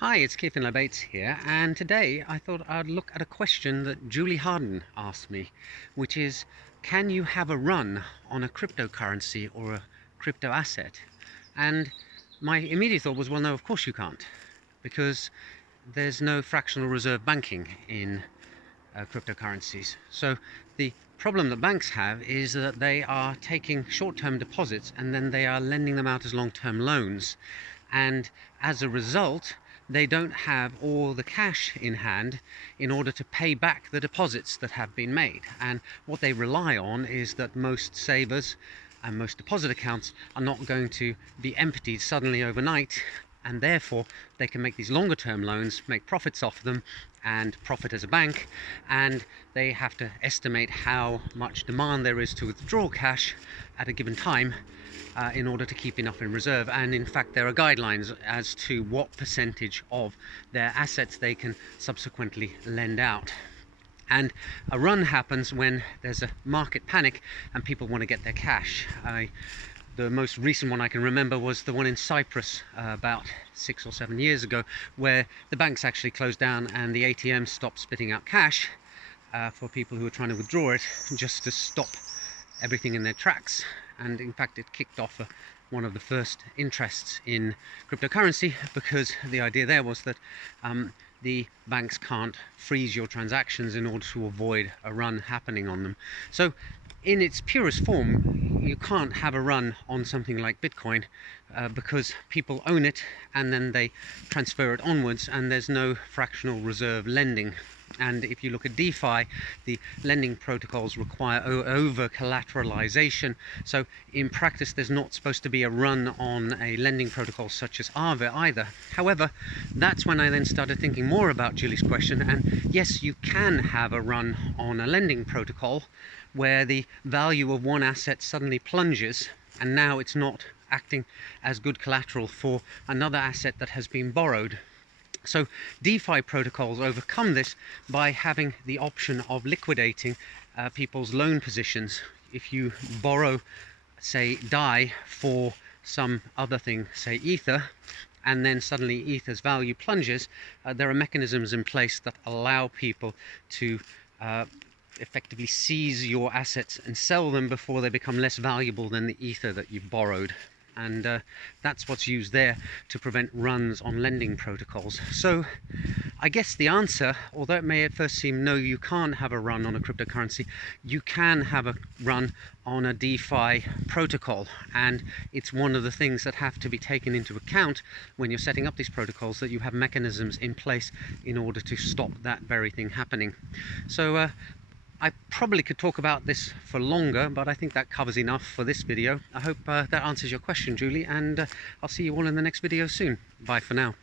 Hi, it's Keith Bates here, and today I thought I'd look at a question that Julie Harden asked me, which is, can you have a run on a cryptocurrency or a crypto asset? And my immediate thought was, well, no, of course you can't, because there's no fractional reserve banking in cryptocurrencies. So the problem that banks have is that they are taking short-term deposits and then they are lending them out as long-term loans. And as a result, they don't have all the cash in hand in order to pay back the deposits that have been made. And what they rely on is that most savers and most deposit accounts are not going to be emptied suddenly overnight, and therefore they can make these longer term loans, make profits off them and profit as a bank, and they have to estimate how much demand there is to withdraw cash at a given time in order to keep enough in reserve. And in fact there are guidelines as to what percentage of their assets they can subsequently lend out. And a run happens when there's a market panic and people want to get their cash. The most recent one I can remember was the one in Cyprus about 6 or 7 years ago, where the banks actually closed down and the ATMs stopped spitting out cash for people who were trying to withdraw it, just to stop everything in their tracks. And in fact it kicked off one of the first interests in cryptocurrency, because the idea there was that the banks can't freeze your transactions in order to avoid a run happening on them. So in its purest form, you can't have a run on something like Bitcoin because people own it and then they transfer it onwards, and there's no fractional reserve lending. And if you look at DeFi, the lending protocols require over collateralization. So in practice, there's not supposed to be a run on a lending protocol such as Aave either. However, that's when I then started thinking more about Julie's question. And yes, you can have a run on a lending protocol where the value of one asset suddenly plunges, and now it's not acting as good collateral for another asset that has been borrowed. So DeFi protocols overcome this by having the option of liquidating people's loan positions. If you borrow, say, DAI for some other thing, say Ether, and then suddenly Ether's value plunges, there are mechanisms in place that allow people to effectively seize your assets and sell them before they become less valuable than the Ether that you've borrowed. And that's what's used there to prevent runs on lending protocols. So I guess the answer, although it may at first seem no, you can't have a run on a cryptocurrency, you can have a run on a DeFi protocol. And it's one of the things that have to be taken into account when you're setting up these protocols, that you have mechanisms in place in order to stop that very thing happening. So I probably could talk about this for longer, but I think that covers enough for this video. I hope that answers your question, Julie, and I'll see you all in the next video soon. Bye for now.